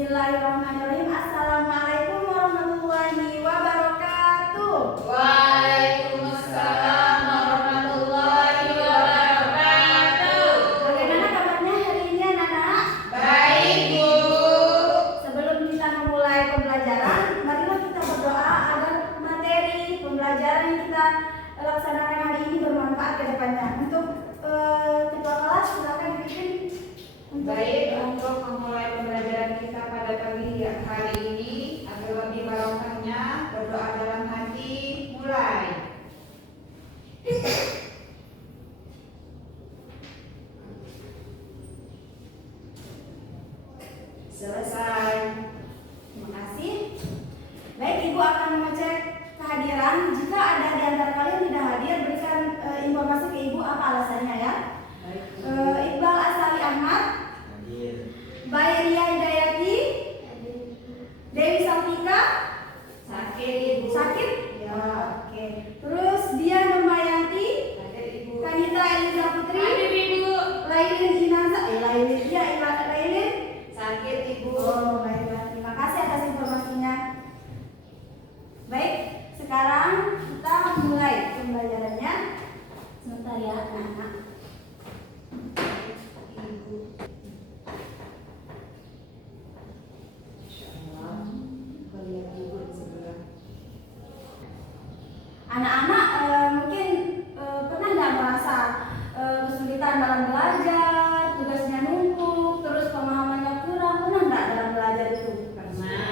Bismillahirrahmanirrahim. Assalamualaikum warahmatullahi wabarakatuh. Waalaikumsalam warahmatullahi wabarakatuh. Bagaimana kabarnya hari ini anak-anak? Baik, Bu. Sebelum kita memulai pembelajaran, marilah kita berdoa agar materi pembelajaran yang kita laksanakan hari ini bermanfaat ke depannya. Untuk ketua kelas silakan dipimpin. Baik, untuk memulai pembelajaran kita pada pagi hari ini agar lebih barokahnya, berdoa dalam hati, mulai. Selesai. Terima kasih. Baik, Ibu akan mengecek kehadiran. Jika ada di antara kalian tidak hadir, berikan informasi ke Ibu apa alasannya ya. Iqbal Asari Ahmad, Bayria Hidayati, Dewi Saltika, Sakit, Ibu. sakit? Ya. Oke. Terus dia Nurmayanti, Sakit, Ibu. Kanita Eliza Putri, Sakit, Ibu. Lailin Inaza, Lailin Sakit, Ibu. Oh, baiklah. Terima kasih atas informasinya. Baik, sekarang kita mulai pembelajarannya. Sebentar ya, anak-anak. Ibu. Insyaallah. Lihat Ibu di sebelah. Anak-anak mungkin pernah nggak merasa kesulitan dalam belajar, tugasnya numpuk, terus pemahamannya kurang, pernah nggak dalam belajar itu? Pernah.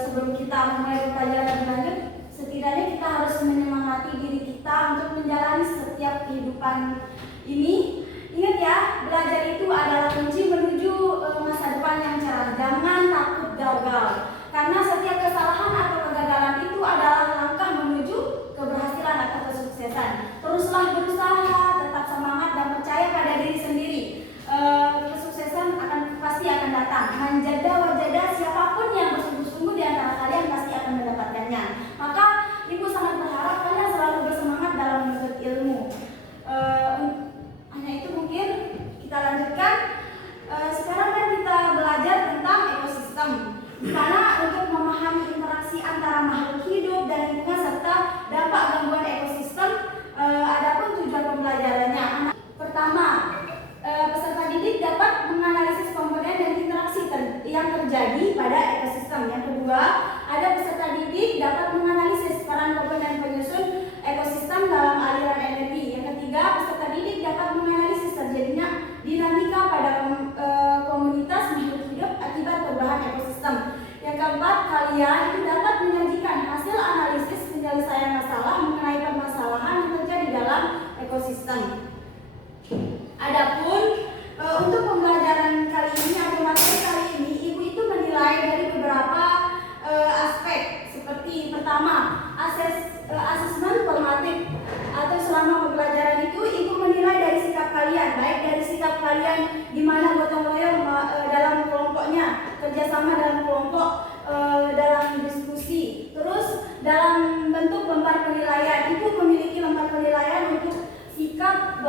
Sebelum kita memulai pelajaran lebih lanjut, setidaknya kita harus menyemangati diri kita untuk menjalani setiap kehidupan ini. Ingat ya, belajar itu adalah kunci menuju masa depan yang cerah. Jangan takut gagal, karena setiap kesalahan atau kegagalan itu adalah langkah menuju keberhasilan atau kesuksesan. Teruslah berusaha, tetap semangat dan percaya pada diri sendiri. Kesuksesan pasti akan datang. Manjada wajada, siapapun yang bersungguh-sungguh di antara kalian pasti akan mendapatkannya. Maka Ibu sangat berharap kalian selalu bersemangat dalam menuntut ilmu. Hanya itu mungkin kita lanjutkan. Sekarang kan kita belajar tentang ekosistem, di mana untuk memahami interaksi antara makhluk hidup dan lingkungan serta dampak gangguan ekosistem. Adapun tujuan pembelajarannya, pertama, peserta didik dapat menganalisis komponen dan interaksi yang terjadi pada ekosistem. Yang kedua, ada peserta didik dapat menganalisis peran komponen penyusun ekosistem dalam aliran energi. Yang ketiga, peserta didik dapat menganalisis terjadinya dinamika pada komunitas makhluk hidup akibat perubahan ekosistem. Yang keempat, kalian itu dapat menyajikan hasil analisis penyelesaian masalah mengenai permasalahan yang terjadi dalam ekosistem. Adapun untuk pembelajaran kali ini atau materi kali ini, Ibu itu menilai dari beberapa aspek. Seperti pertama, asesmen formatif atau selama pembelajaran itu Ibu menilai dari sikap kalian, baik dari sikap kalian di mana gotong royong dalam kelompoknya, kerjasama dalam kelompok, dalam diskusi. Terus dalam bentuk lembar penilaian, Ibu memiliki lembar penilaian untuk sikap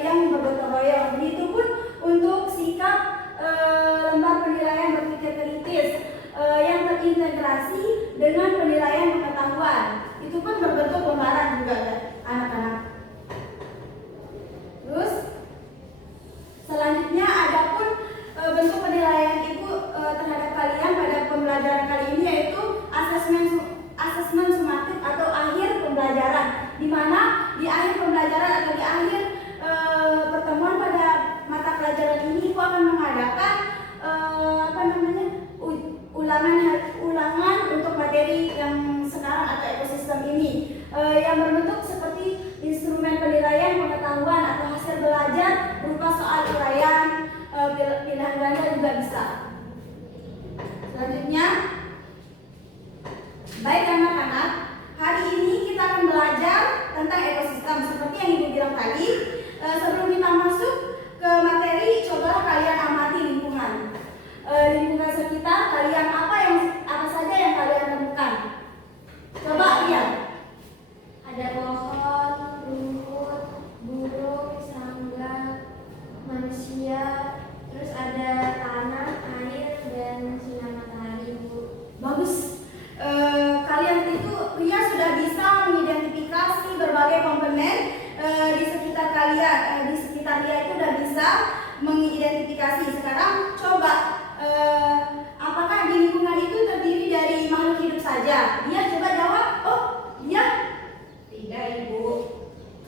yang bergotong royong. Begitupun untuk sikap lembar penilaian berpikir kritis yang terintegrasi dengan penilaian pengetahuan. Itu pun berbentuk lembaran juga ya, anak-anak. Terus selanjutnya adapun bentuk penilaian Ibu terhadap kalian pada pembelajaran kali ini yaitu asesmen sumatif atau akhir pembelajaran, di mana di akhir pembelajaran atau di akhir pertemuan pada mata pelajaran ini Ibu akan mengadakan ulangan untuk materi yang sekarang atau ekosistem ini yang berbentuk seperti identifikasi. Sekarang coba apakah di lingkungan itu terdiri dari makhluk hidup saja? Dia coba jawab. Oh, dia Tidak, Ibu.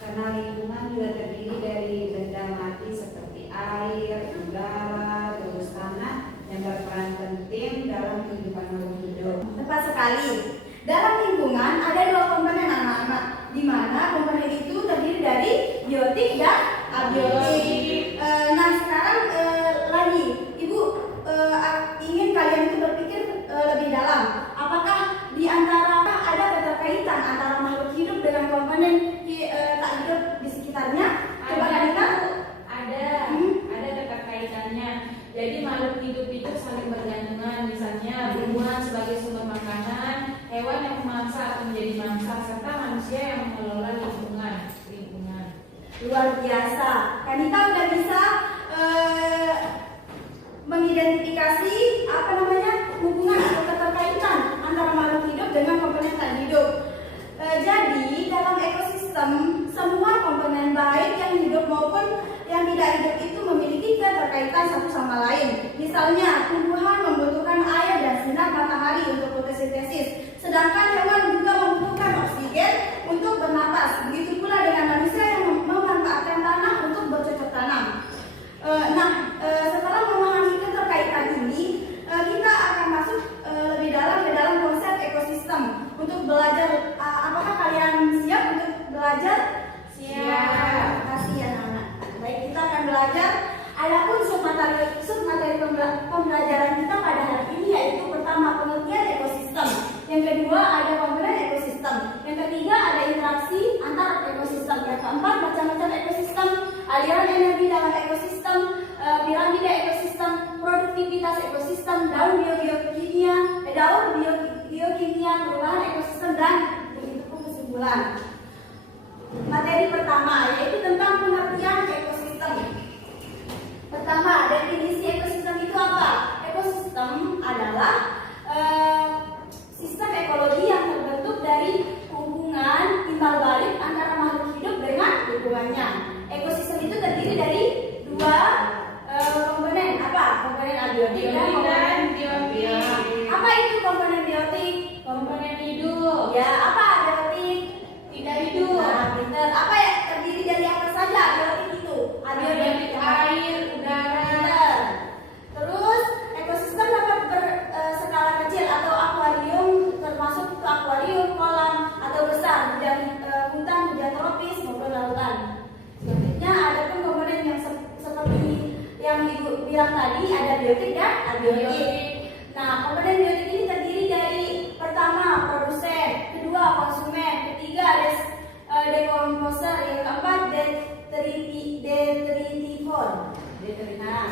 Karena lingkungan juga terdiri dari benda mati seperti air, udara, terus tanah yang berperan penting dalam kehidupan makhluk hidup. tepat sekali. Dalam lingkungan ada dua komponen anak-anak, di mana komponen itu terdiri dari biotik dan abiotik. Nah sekarang lagi, Ibu ingin kalian itu berpikir lebih dalam. Apakah di antara ada keterkaitan antara makhluk hidup dengan komponen tak hidup di sekitarnya? Coba Kanita. Ada keterkaitannya. Jadi makhluk hidup itu saling bergantungan, misalnya tumbuhan sebagai sumber makanan, hewan yang memangsa atau menjadi mangsa, serta manusia yang mengelola lingkungan. Luar biasa. Kanita udah bisa mengidentifikasi hubungan atau keterkaitan antara makhluk hidup dengan komponen tak hidup. Jadi dalam ekosistem semua komponen baik yang hidup maupun yang tidak hidup itu memiliki keterkaitan satu sama lain. Misalnya tumbuhan membutuhkan air dan sinar matahari untuk fotosintesis, sedangkan hewan juga membutuhkan oksigen untuk bernapas. Begitu pula dengan manusia yang memanfaatkan tanah untuk bercocok tanam. Setelah memahami keterkaitan ini, kita akan masuk lebih dalam ke dalam konsep ekosistem. Untuk belajar, apakah kalian siap untuk belajar? Siap. Terima kasih ya anak-anak. Baik, kita akan belajar. Adapun submateri pembelajaran kita pada hari ini yaitu pertama pengertian ekosistem, yang kedua ada komponen ekosistem, yang ketiga ada interaksi antar ekosistem, yang keempat macam-macam ekosistem, aliran energi dalam ekosistem, piramida ekosistem, produktivitas ekosistem, daun biokimia, perubahan ekosistem, dan begitu pun kesimpulan. Materi pertama yaitu tentang pengertian ekosistem. Pertama, definisi ekosistem itu apa? Ekosistem adalah sistem ekologi yang terbentuk dari hubungan timbal balik antara makhluk hidup dengan lingkungannya. Ekosistem itu terdiri dari dua komponen. Apa? Komponen abiotik dan komponen biotik. Apa itu komponen biotik? Komponen hidup. Ya, apa abiotik? Tidak hidup. Nah, pinter. Apa ya? Terdiri dari apa saja abiotik itu? Abiotik air, udara. Pinter. Terus ekosistem dapat berskala kecil atau akuarium, termasuk itu akuarium, kolam atau besar, hutan, hujan tropis maupun lautan. Selanjutnya ada pun komponen yang seperti yang Ibu bilang tadi, ada biotik dan abiotik. Nah, komponen biotik ini terdiri dari pertama produsen, kedua konsumen, ketiga dekomposer, yang keempat detritivor. Nah,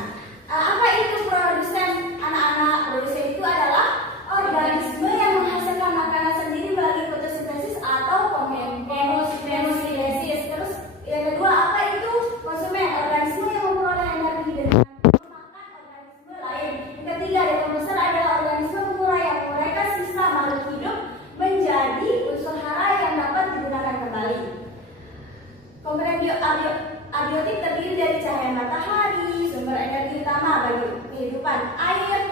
apa itu produsen? Anak-anak, produsen itu adalah organisme yang menghasilkan makanan sendiri melalui fotosintesis atau kemosintesis. Terus yang kedua, apa itu konsumen? Organisme yang memperoleh energi dengan memakan organisme lain. Yang ketiga, dekomposer adalah organisme pengurai yang menguraikan sisa makhluk hidup menjadi unsur hara yang dapat digunakan kembali. Komponen abiotik terdiri dari cahaya matahari, sumber energi utama bagi kehidupan, air,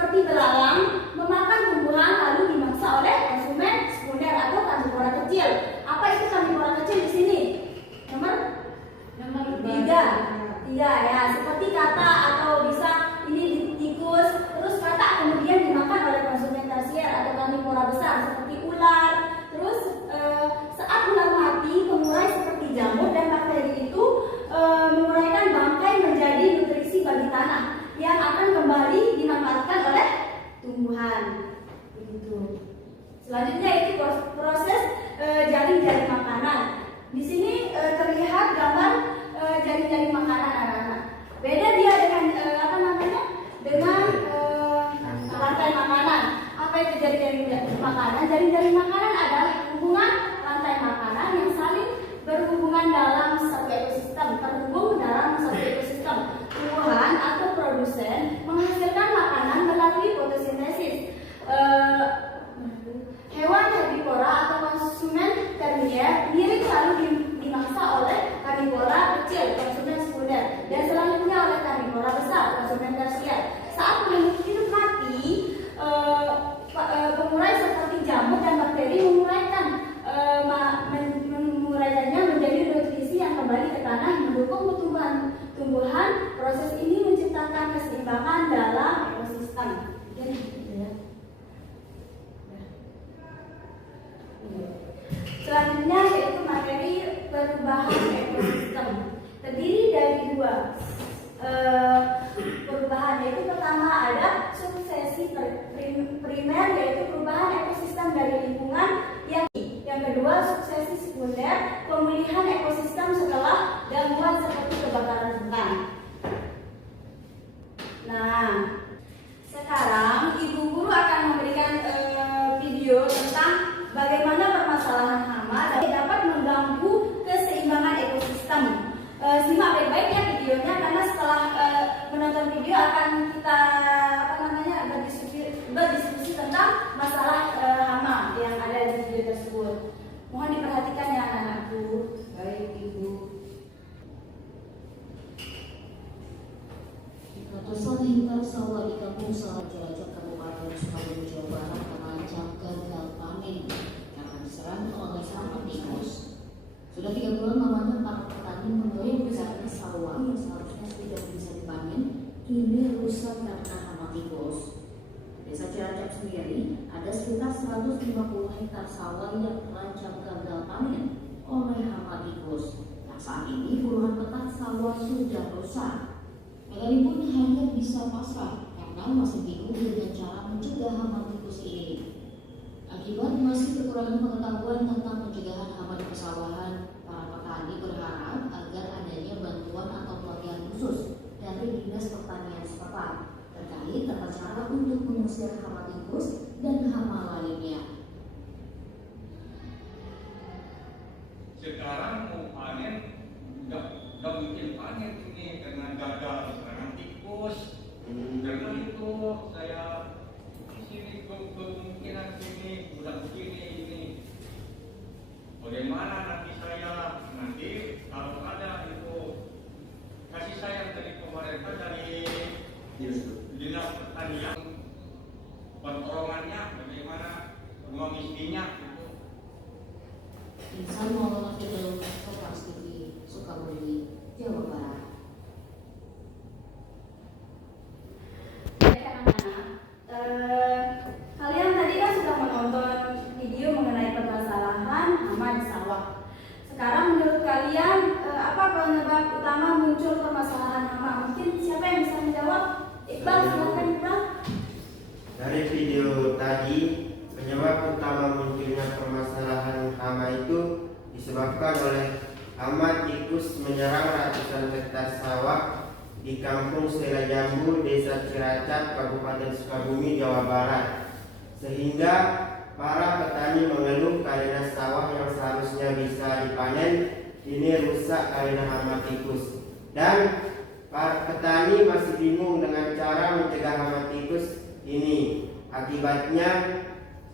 seperti belalang memakan tumbuhan lalu dimangsa oleh konsumen sekunder atau karnivora kecil. Apa itu karnivora kecil di sini? Nomor tiga ya, seperti kata atau bisa ini tikus, terus kata kemudian dimakan oleh konsumen tersier atau karnivora besar seperti ular. Terus saat ular mati, pengurai seperti jamur dan bakteri itu menguraikan bangkai menjadi nutrisi bagi tanah yang akan kembali dimanfaatkan oleh tumbuhan. Begitu. Selanjutnya itu proses jaring-jaring makanan. Di sini terlihat gambar jaring-jaring makanan anak-anak. Beda dia dengan dengan rantai makanan. Apa itu jaring-jaring makanan? Jaring-jaring makanan adalah hubungan rantai makanan yang saling berhubungan dalam satu ekosistem, terhubung dalam satu ekosistem. Tumbuhan atau produsen menghasilkan makanan melalui fotosintesis. Hewan herbivora atau konsumen tersier mirip lalu dimangsa oleh karnivora kecil, konsumen sekunder, dan selanjutnya oleh karnivora besar, konsumen tersier. Saat makhluk hidup mati, pengurai seperti jamur dan bakteri menguraikannya menjadi nutrisi yang kembali ke tanah mendukung tumbuhan. Proses ini menciptakan keseimbangan dalam ekosistem. Selanjutnya yaitu materi perubahan ekosistem. Terdiri dari dua perubahan, yaitu pertama ada suksesi primer yaitu perubahan ekosistem dari lingkungan, yang kedua suksesi sekunder pemulihan ekosistem setelah gangguan seperti kebakaran hutan. Nah, sekarang Ibu Guru akan memberikan video tentang bagaimana permasalahan hama dapat mengganggu keseimbangan ekosistem. Simak baik-baik ya videonya, karena setelah menonton video akan kita berdiskusi tentang masalah hama yang ada di video tersebut. Mohon diperhatikan ya anak-anakku. Baik Ibu. Ratusan hektar sawah di Kampung Sawah Cilacap, Kabupaten Sukabumi, Jawa Barat terancam gagal panen karena diserang oleh hama tikus. Sudah 3 bulan lamanya para petani mengeluh karena sawah yang seharusnya sudah bisa dipanen kini rusak karena hama tikus. Desa Cilacap sendiri ada sekitar 150 hektar sawah yang terancam gagal panen oleh hama tikus. Nah, saat ini puluhan petak sawah sudah rusak. Petani pun hanya bisa pasrah karena masih bingung dengan cara mencegah hama tikus ini. Akibat masih kekurangan pengetahuan tentang pencegahan hama di persawahan, para petani berharap agar adanya bantuan atau pelatihan khusus dari Dinas Pertanian setempat terkait tata cara untuk mengusir hama tikus dan hama lainnya. Sekarang mau panen nggak mungkin panen ini karena gagal serangan tikus. Karena itu saya di sini kemungkinan ini udah begini ini. Bagaimana nanti kalau ada itu kasih sayang dari pemerintah, dari Dinas Pertanian, pertolongannya bagaimana uang istrinya itu. Insan Maulana Fidel, Kompas TV, Sukabumi, Jawa Barat. Baik anak-anak, kalian tadi kan sudah menonton video mengenai permasalahan hama di sawah. Sekarang menurut kalian apa penyebab utama muncul permasalahan hama? Mungkin siapa yang bisa menjawab? Iqbal, silakan Iqbal. Dari video tadi, penyebab utama munculnya permasalahan hama itu disebabkan oleh hama tikus menyerang ratusan hektar sawah di Kampung Sela Jambu, Desa Cilacap, Kabupaten Sukabumi, Jawa Barat. Sehingga para petani mengeluh karena sawah yang seharusnya bisa dipanen ini rusak karena hama tikus. Dan para petani masih bingung dengan cara mencegah hama tikus ini. Akibatnya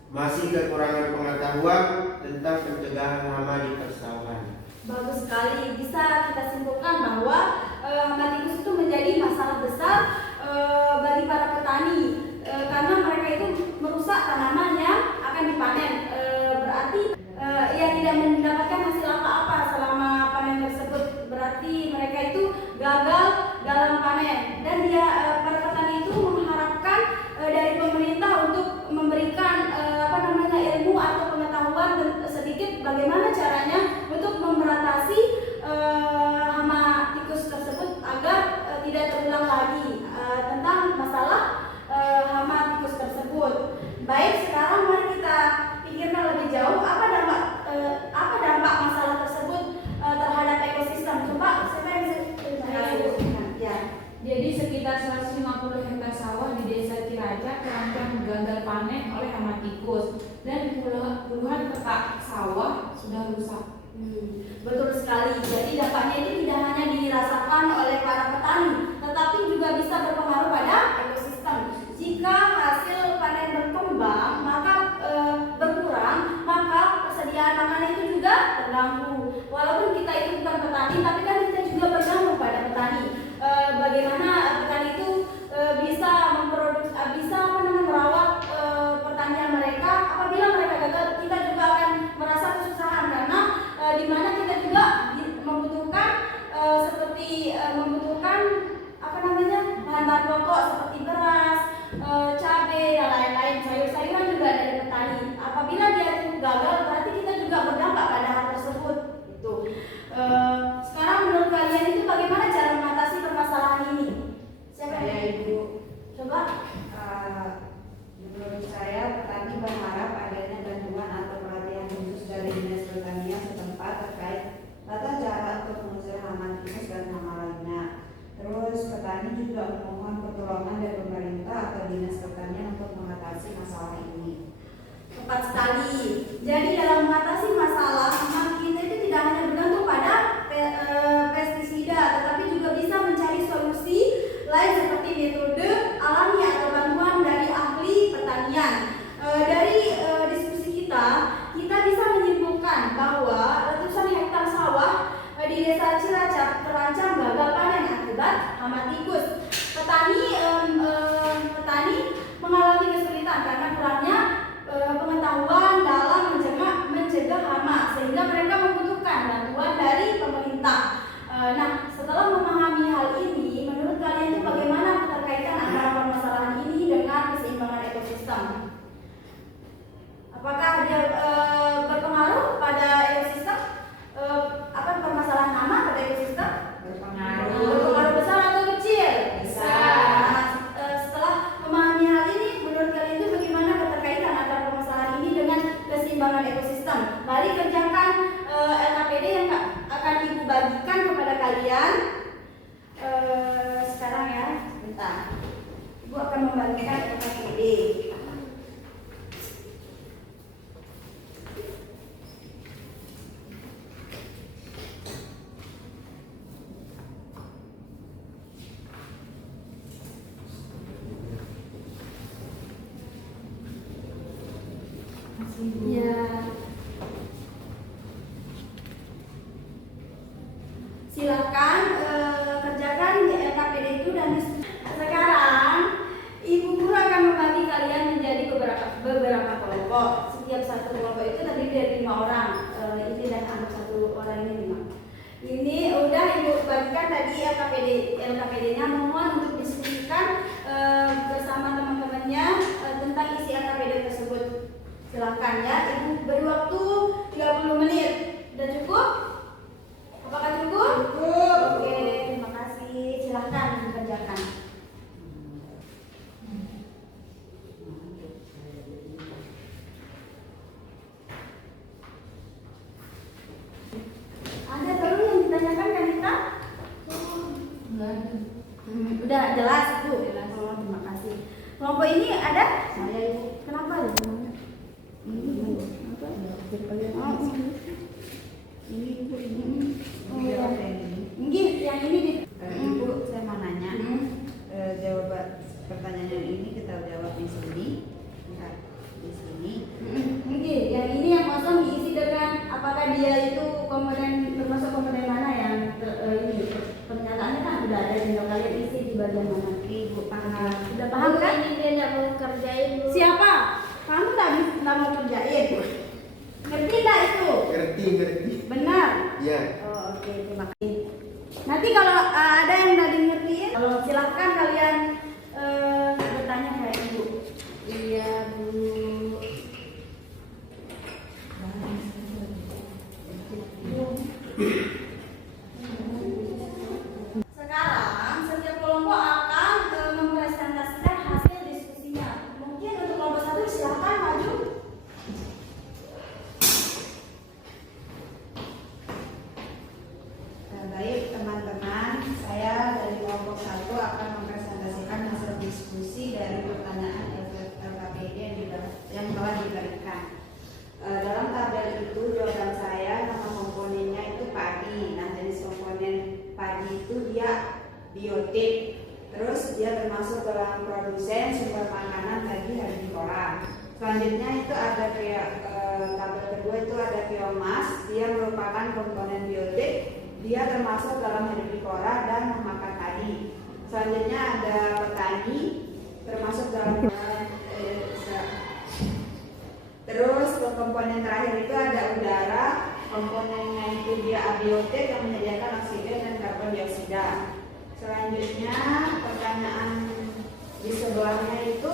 masih kekurangan pengetahuan tentang pencegahan hama di persawahan. Bagus sekali, bisa kita simpulkan bahwa hama tikus itu menjadi masalah besar bagi para petani. tikus, dan puluhan petak sawah sudah rusak. Betul sekali. Jadi dampaknya ini tidak hanya dirasakan oleh para petani, tetapi juga bisa berpengaruh pada ekosistem. Jika hasil panen berkembang, maka berkurang, maka persediaan makanan itu juga terganggu. Walaupun kita itu bukan petani, tapi kan kita juga bergantung pada petani. Bagaimana petani itu bisa memproduksi, bisa merawat pertanian mereka. Apabila mereka gagal, kita juga akan merasa kesusahan karena di mana kita juga membutuhkan membutuhkan bahan-bahan pokok seperti beras, cabai dan lain-lain, sayur-sayuran juga dari petani. Apabila dia itu gagal, berarti kita juga berdampak pada hal tersebut. Itu. Sekarang menurut kalian itu bagaimana cara mengatasi permasalahan ini? Siapa Saya yang Ibu. coba? Menurut saya petani berharap adanya bantuan atau pelatihan khusus dari Dinas Pertanian setempat terkait tata cara untuk mengusir hama tikus dan hama lainnya. Terus petani juga memohon pertolongan dari pemerintah atau Dinas Pertanian untuk mengatasi masalah ini. Tepat sekali. Jadi dalam mengatasi masalah hama kita itu tidak hanya bergantung pada pestisida, tetapi juga bisa mencari solusi lain seperti metode alami atau bantuan dari ahli pertanian. Dari diskusi kita bisa menyimpulkan bahwa ratusan hektar sawah di Desa Cilacap terancam gagal panen akibat hama tikus. Petani mengalami kesulitan karena kurangnya pengetahuan dalam mencegah hama, sehingga mereka membutuhkan bantuan dari pemerintah. Nah, setelah memahami hal ini, menurut kalian itu bagaimana keterkaitan antara permasalahan ini dengan keseimbangan ekosistem? Apakah dia berpengaruh pada ekosistem? Permasalahan hama pada ekosistem? Berpengaruh besar atau kecil? Besar. Setelah memahami hal ini, menurut kalian itu bagaimana keterkaitan antara permasalahan ini dengan keseimbangan ekosistem? Mari kerjakan LKPD yang akan Ibu bagikan kepada kalian sekarang ya. Sebentar. Ibu akan membagikan LKPD. Ya. Silakan kerjakan di LKPD itu dan sekarang Ibu Guru akan membagi kalian menjadi beberapa kelompok. Setiap satu kelompok itu terdiri dari 5 orang. Ini dan anak satu orang ini 5. Ini udah Ibu bagikan tadi LKPD-nya. Mohon untuk diskusikan bersama teman-temannya tentang isi LKPD tersebut. Silakan ya, Ibu beri waktu 30 menit. Sudah cukup? Apakah cukup? Cukup. Oke, terima kasih. Silakan dikerjakan. Ada terus yang ditanyakan kan kita? Enggak ada. Udah jelas itu. Oh, terima kasih. Kelompok ini ada? Saya Ibu. Kenapa ya? Ini apa? Ini yang ini di Ibu, saya mau nanya. Jawaban pertanyaan ini kita jawab di sini. Bentar, di sini. Mungkin yang ini yang kosong diisi dengan apakah dia itu komponen termasuk komponen mana yang ini pernyataannya kan sudah ada, tinggal kalian isi di bagian mana. Ibu paham. Sudah paham kan? Ini dia nggak mau kerjain. Siapa? Kamu nggak mau kerjain? Ngerti nggak itu? Ngerti. Benar. Ya. Oh, oke, terima kasih. Nanti kalau ada yang nggak ngertiin, kalau silahkan kalian bertanya ke Ibu. Iya Bu. Sekarang setiap kelompok akan mempresentasikan hasil diskusinya. Mungkin untuk kelompok 1 produsen sumber makanan bagi herbivora. Selanjutnya itu ada tabel kedua itu ada biomas. Dia merupakan komponen biotik. Dia termasuk dalam herbivora dan memakan padi. Selanjutnya ada petani, termasuk dalam terus komponen terakhir itu ada udara. Komponennya itu dia abiotik yang menyediakan oksigen dan karbon dioksida. Selanjutnya pertanyaan di sebelahnya itu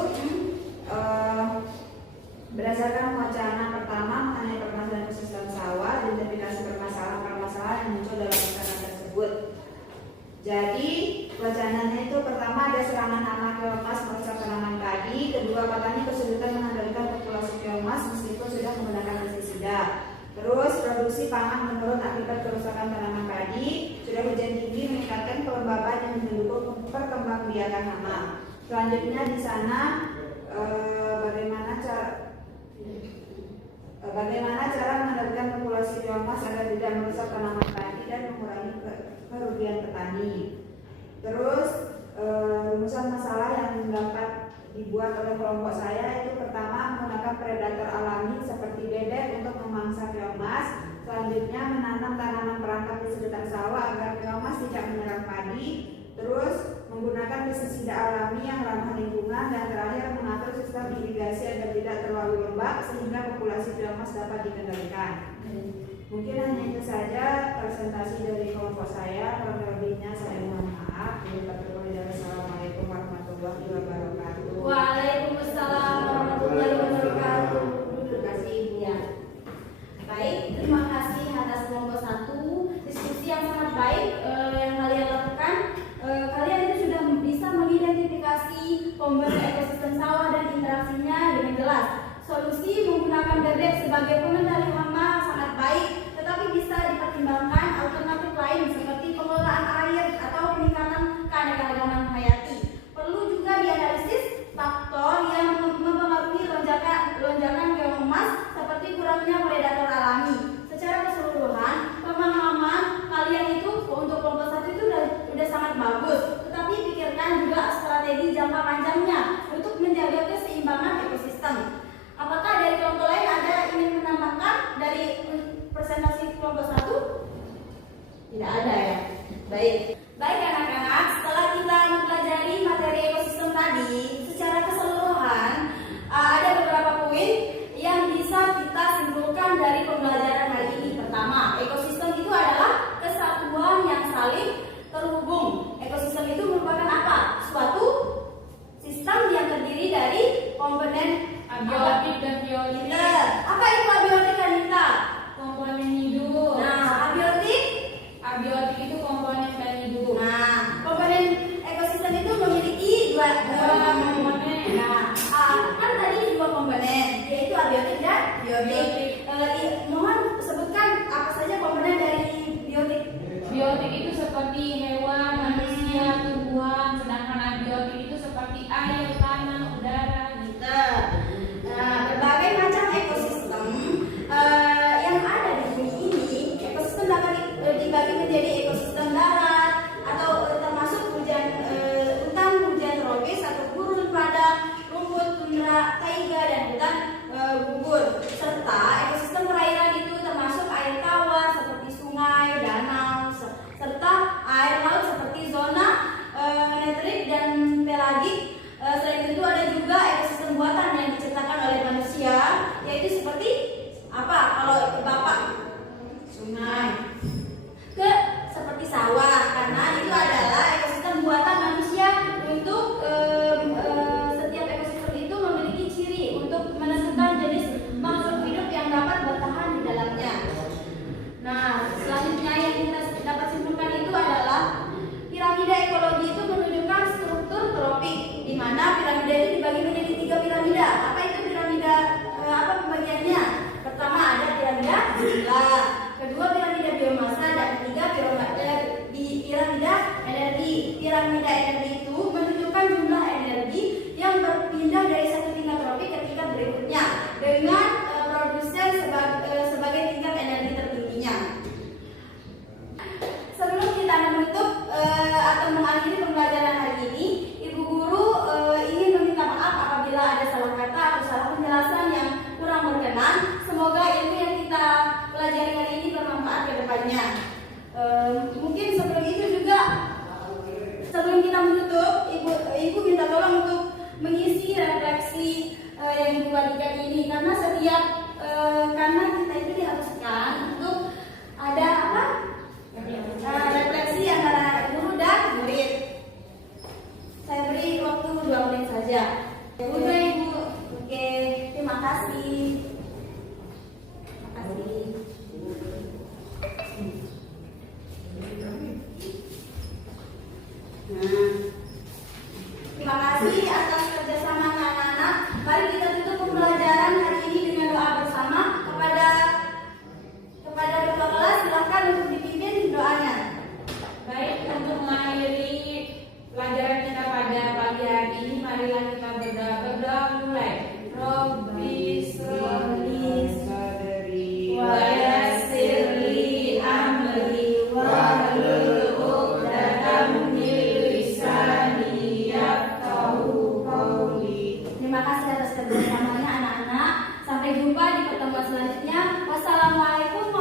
berdasarkan wacana pertama mengenai permasalahan ekosistem sawah, identifikasi permasalahan yang muncul dalam wacana tersebut. Jadi wacananya itu pertama ada serangan hama keomas merusak tanaman padi, kedua petani kesulitan mengendalikan populasi keomas meskipun sudah menggunakan pestisida. Terus produksi pangan menurun akibat kerusakan tanaman padi, sudah hujan tinggi meningkatkan kelembaban yang mendukung perkembangbiakan hama. Selanjutnya di sana bagaimana cara mengendalikan populasi biomas agar tidak merusak tanaman padi dan mengurangi kerugian petani. Terus rumusan masalah yang dapat dibuat oleh kelompok saya itu pertama menggunakan predator alami seperti bebek untuk memangsa biomas. Selanjutnya menanam tanaman perangkap di sekitar sawah agar biomas tidak menyerang padi. Terus menggunakan pestisida alami yang ramah lingkungan, dan terakhir mengatur sistem irigasi agar tidak terlalu lembab sehingga populasi biomas dapat dikendalikan. Mungkin hanya itu saja presentasi dari kelompok saya. Kurang lebihnya saya mohon maaf. Wassalamualaikum warahmatullahi wabarakatuh. Waalaikumsalam warahmatullahi wabarakatuh. Terima kasih Ibu ya. Baik, terima kasih atas kelompok 1. Diskusi yang sangat baik yang kalian lakukan. Kalian itu sudah bisa mengidentifikasi komponen ekosistem sawah dan interaksinya dengan jelas. Solusi menggunakan bebek sebagai pengendali hama sangat baik, tetapi bisa dipertimbangkan alternatif lain seperti pengelolaan air atau peningkatan keanekaragaman hayati. Perlu juga dianalisis faktor yang mempengaruhi lonjakan biomas seperti kurangnya predator alami. Secara keseluruhan, pemahaman kalian itu untuk kelompok 1 itu sudah sangat bagus, tetapi pikirkan juga strategi jangka panjangnya untuk menjaga keseimbangan ekosistem. Apakah dari kelompok lain ada ingin menambahkan dari presentasi kelompok 1? Tidak ada ya. Baik anak-anak, setelah kita mempelajari materi ekosistem tadi secara keseluruhan, ada beberapa poin yang bisa kita simpulkan dari pembelajaran hari ini. Pertama, ekosistem itu adalah kesatuan yang saling terhubung. Ekosistem itu merupakan apa? Suatu sistem yang terdiri dari komponen Abiotik dan biotik. Apa itu abiotik, Anita? Komponen hidup. Nah, abiotik itu komponen dan hidup. Nah, komponen ekosistem itu memiliki dua komponen. Nah, kan tadi dua komponen, yaitu abiotik dan biotik. Mohon sebutkan apa saja komponen dari biotik. Biotik itu seperti hewan, manusia, tumbuhan, sedangkan abiotik itu seperti air, tanah, udara. Nah, berbagai macam ekosistem yang ada di bumi ini, ekosistem dapat dibagi menjadi ekosistem darat atau termasuk hutan tropis atau gurun padang, rumput tundra, taiga, dan hutan gugur. Serta ekosistem perairan itu termasuk air tawar seperti sungai, danau, serta air laut seperti zona netrik dan pelagik. Selain itu ada juga ekosistem buatan yang diciptakan oleh manusia, yaitu seperti apa? Kalau Bapak sungai, seperti sawah, karena itu adalah ekosistem buatan manusia. Untuk setiap ekosistem itu memiliki ciri Mungkin sebelum itu juga, sebelum kita menutup, ibu minta tolong untuk mengisi refleksi yang ibu bagikan ini, karena setiap karena kita itu diharuskan untuk ada apa? Refleksi antara guru dan murid. Saya beri waktu 2 menit saja. Udah ibu, oke, terima kasih. Terima kasih. Terima kasih atas kerjasama anak-anak. Mari kita tutup pembelajaran hari ini dengan doa bersama. Kepada ketua kelas, silakan untuk dipimpin doanya. Baik, untuk mengakhiri pelajaran kita pada pagi hari ini, marilah kita berdoa mulai. Robbi sholli sadri wa yassirli amri wahlul 'uqdatam min lisani yafqahu qawli. Terima kasih atas kerjasamanya anak-anak. Sampai jumpa di pertemuan selanjutnya. Wassalamualaikum